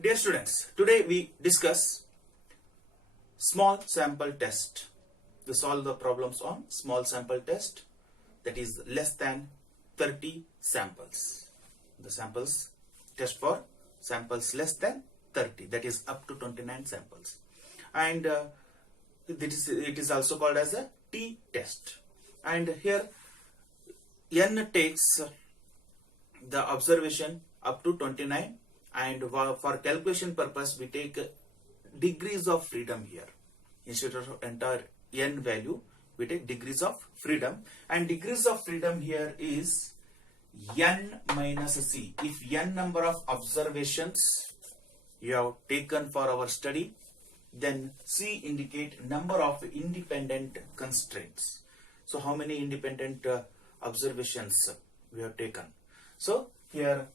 Dear students, today we discuss small sample test. We solve the problems on small sample test, that is less than 30 samples. The samples test for samples less than 30, that is up to 29 samples. And it is also called as a T test. And here N takes the observation up to 29, and for calculation purpose we take degrees of freedom here. Instead of entire N value, we take degrees of freedom, and degrees of freedom here is N minus C. If N number of observations you have taken for our study, then C indicate number of independent constraints. So how many independent observations we have taken? So here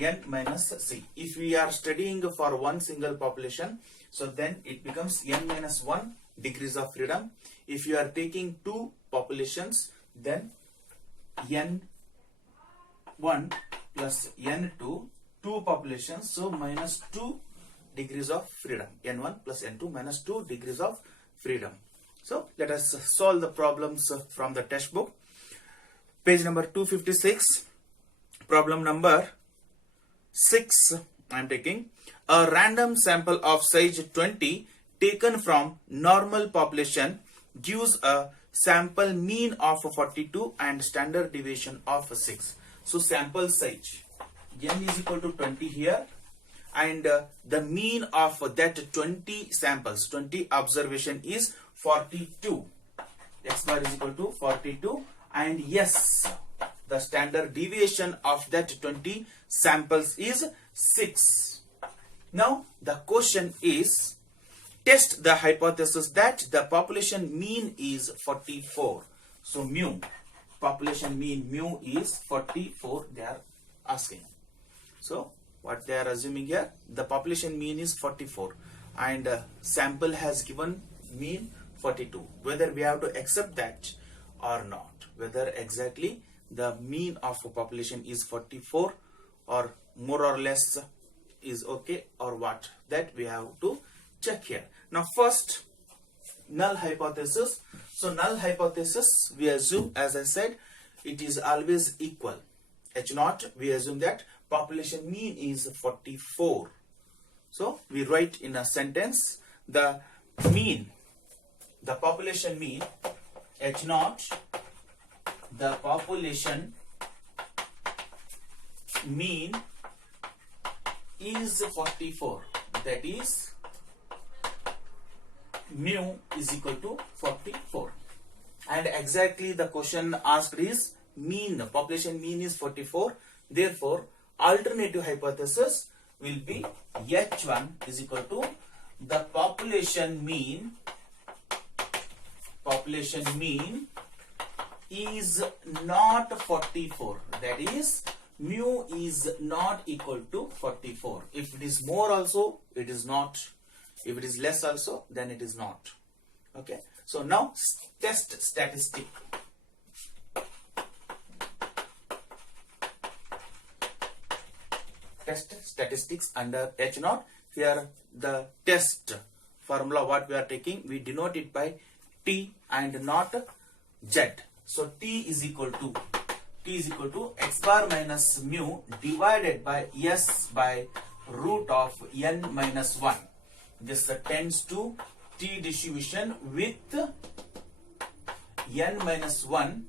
N minus C. If we are studying for one single population, so then it becomes N minus 1 degrees of freedom. If you are taking two populations, then N1 plus N2, two populations, so minus 2 degrees of freedom. N1 plus N2 minus 2 degrees of freedom. So let us solve the problems from the textbook. Page number 256, problem number 6. I am taking a random sample of size 20 taken from normal population gives a sample mean of 42 and standard deviation of 6. So sample size N is equal to 20 here, and the mean of that 20 samples, 20 observation is 42. X bar is equal to 42, and yes, the standard deviation of that 20 samples is 6. Now the question is, test the hypothesis that the population mean is 44. So mu, population mean mu is 44, they are asking. So what they are assuming here, the population mean is 44 and sample has given mean 42. Whether we have to accept that or not, whether exactly the mean of a population is 44 or more or less is okay or what, that we have to check here. Now first, null hypothesis. So null hypothesis, we assume, as I said, it is always equal. H0, we assume that population mean is 44. So we write in a sentence the mean, the population mean H0, the population mean is 44, that is mu is equal to 44, and exactly the question asked is mean, population mean is 44, therefore alternative hypothesis will be H1 is equal to the population mean is not 44, that is mu is not equal to 44. If it is more also, it is not. If it is less also, then it is not. Okay. So now test statistic. Test statistics under H0. Here the test formula what we are taking, we denote it by T and not Z. So T is equal to X bar minus mu divided by S by root of N minus 1. This tends to T distribution with N minus 1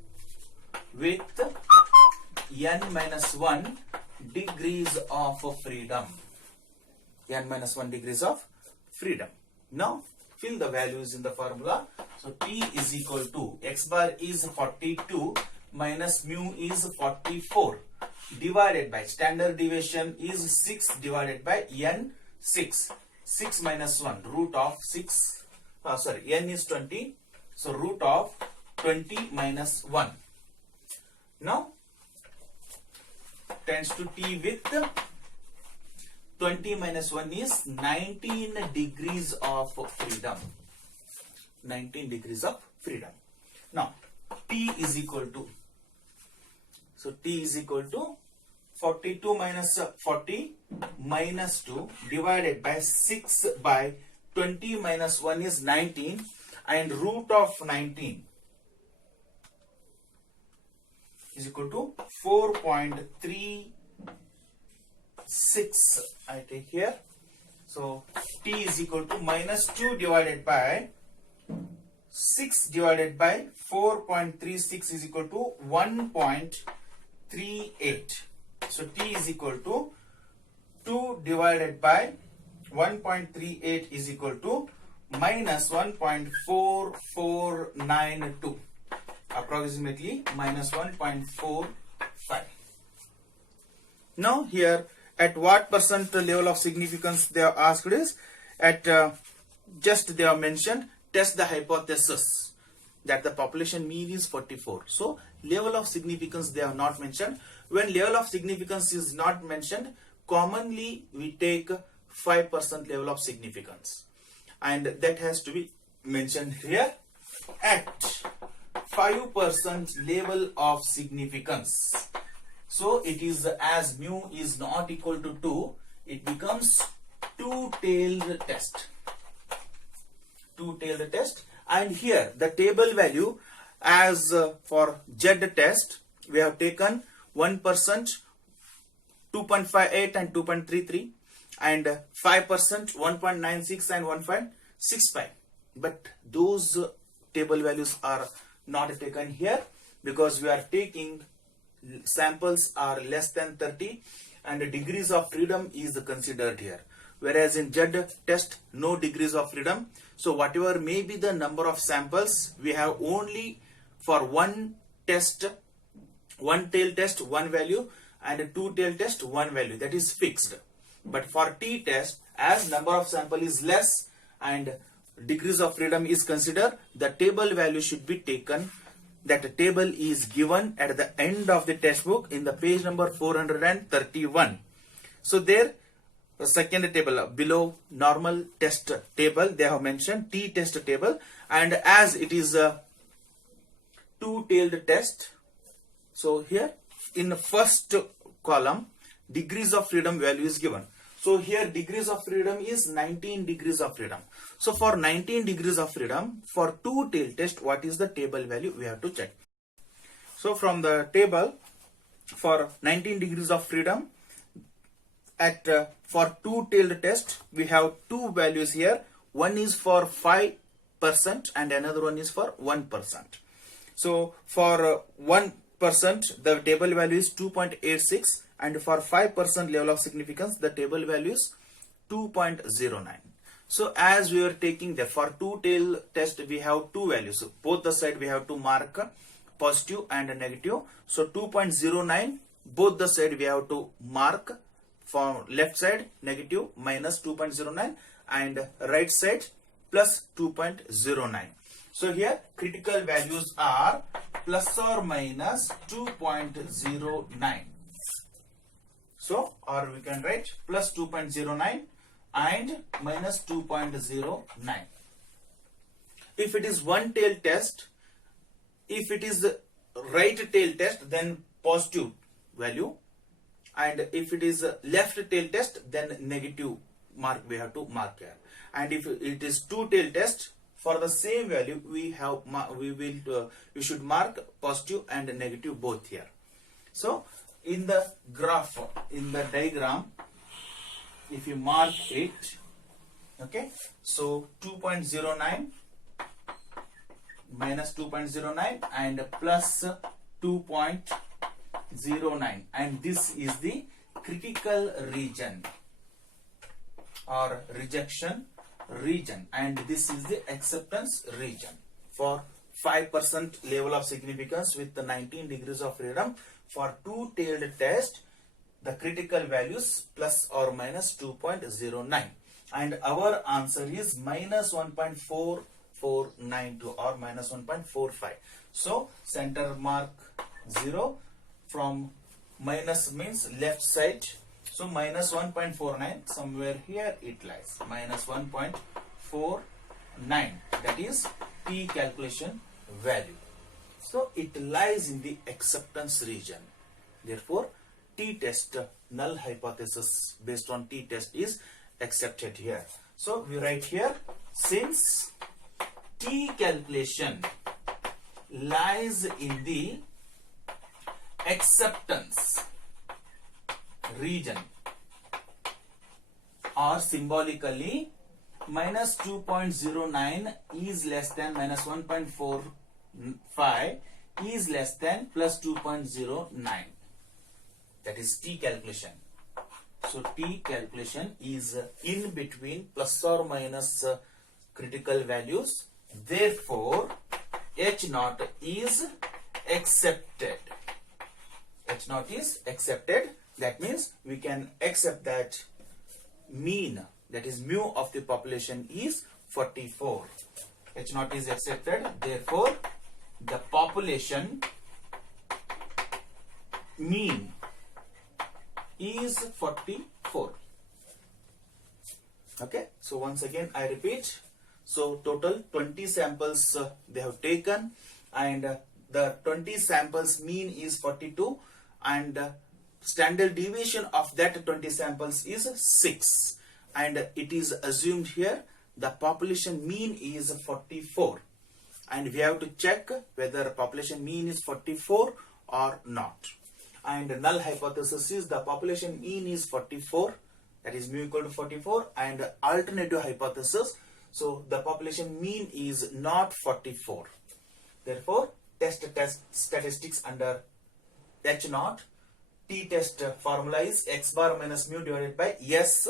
degrees of freedom. N minus 1 degrees of freedom. Now fill the values in the formula. So T is equal to X bar is 42 minus mu is 44 divided by standard deviation is 6 divided by N 6. 6 minus 1 root of 6, N is 20, so root of 20 minus 1. Now tends to T with 20 minus 1 is 19 degrees of freedom. 19 degrees of freedom. Now T is equal to, so T is equal to 42 minus 40 minus 2 divided by 6 by 20 minus 1 is 19 and root of 19 is equal to 4.36. I take here. So t is equal to minus 2 divided by 6 divided by 4.36 is equal to 1.38. So t is equal to 2 divided by 1.38 is equal to minus 1.4492, approximately minus 1.45. Now here, at what percent level of significance they are asked is, at just they are mentioned, test the hypothesis that the population mean is 44. So level of significance they have not mentioned. When level of significance is not mentioned, commonly we take 5% level of significance, and that has to be mentioned here. At 5% level of significance, so it is, as mu is not equal to 2, it becomes two-tailed test. Two-tailed test. And here the table value, as for Z test, we have taken 1%, 2.58 and 2.33, and 5%, 1.96 and 1.65. But those table values are not taken here, because we are taking samples are less than 30 and degrees of freedom is considered here. Whereas in Z test, no degrees of freedom. So whatever may be the number of samples, we have only for one test, one tail test, one value, and two tail test, one value, that is fixed. But for T test, as number of sample is less and degrees of freedom is considered, the table value should be taken. That table is given at the end of the textbook in the page number 431. So there, the second table below, normal test table, they have mentioned T test table, and as it is a two-tailed test, so here in the first column, degrees of freedom value is given. So here degrees of freedom is 19 degrees of freedom. So for 19 degrees of freedom, for two-tailed test, what is the table value we have to check. So from the table, for 19 degrees of freedom, at for two-tailed test, we have two values here. One is for 5% and another one is for 1%. So for 1%, the table value is 2.86, and for 5% level of significance, the table value is 2.09. So as we are taking the for two-tail test, we have two values. So both the side we have to mark positive and negative. So 2.09, both the side we have to mark. For left side negative minus 2.09 and right side plus 2.09. So here critical values are plus or minus 2.09. So, or we can write plus 2.09 and minus 2.09. If it is one tail test, if it is right tail test, then positive value, and if it is left tail test, then negative mark we have to mark here. And if it is two tail test, for the same value we should mark positive and negative both here. So in the graph, in the diagram, if you mark it, okay, so 2.09 minus 2.09 and plus 2.09, and this is the critical region or rejection region, and this is the acceptance region for 5% level of significance with the 19 degrees of freedom. For two-tailed test, the critical values plus or minus 2.09, and our answer is minus 1.4492 or minus 1.45. So center mark 0, from minus means left side, so minus 1.49, somewhere here it lies, minus 1.49, that is T calculation value. So it lies in the acceptance region. Therefore t-test null hypothesis based on t-test is accepted here. So we write here, since t calculation lies in the acceptance region, or symbolically minus 2.09 is less than minus 1.45 is less than plus 2.09. That is t calculation. So t calculation is in between plus or minus critical values. Therefore, H naught is accepted. H naught is accepted. That means we can accept that mean, that is mu of the population is 44. H naught is accepted. Therefore, the population mean is 44. Okay. So once again I repeat. So total 20 samples they have taken, and the 20 samples mean is 42, and standard deviation of that 20 samples is 6, and it is assumed here the population mean is 44, and we have to check whether population mean is 44 or not. And null hypothesis is the population mean is 44, that is mu equal to 44, and alternative hypothesis, so the population mean is not 44. Therefore, test statistics under H naught, t-test formula is x bar minus mu divided by s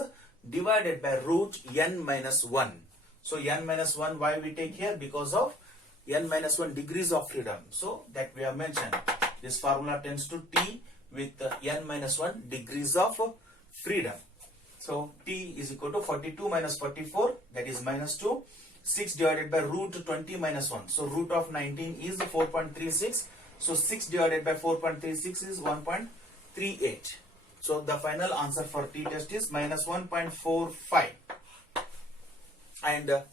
divided by root n minus 1. So n minus 1 why we take here? Because of n minus 1 degrees of freedom. So that we have mentioned. This formula tends to t with n minus 1 degrees of freedom. So t is equal to 42 minus 44, that is minus 2. 6 divided by root 20 minus 1. So root of 19 is 4.36. So 6 divided by 4.36 is 1.38. So the final answer for t-test is minus 1.45. And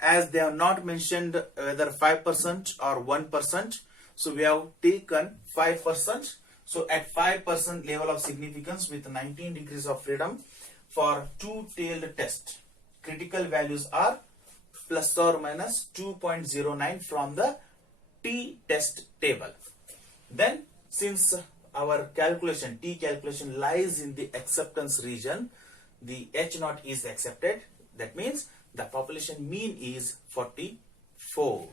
as they have not mentioned whether 5% or 1%, so we have taken 5%. So at 5% level of significance with 19 degrees of freedom for two-tailed test, critical values are plus or minus 2.09 from the t-test table. Then since our calculation, t calculation lies in the acceptance region, the H naught is accepted. That means the population mean is 44.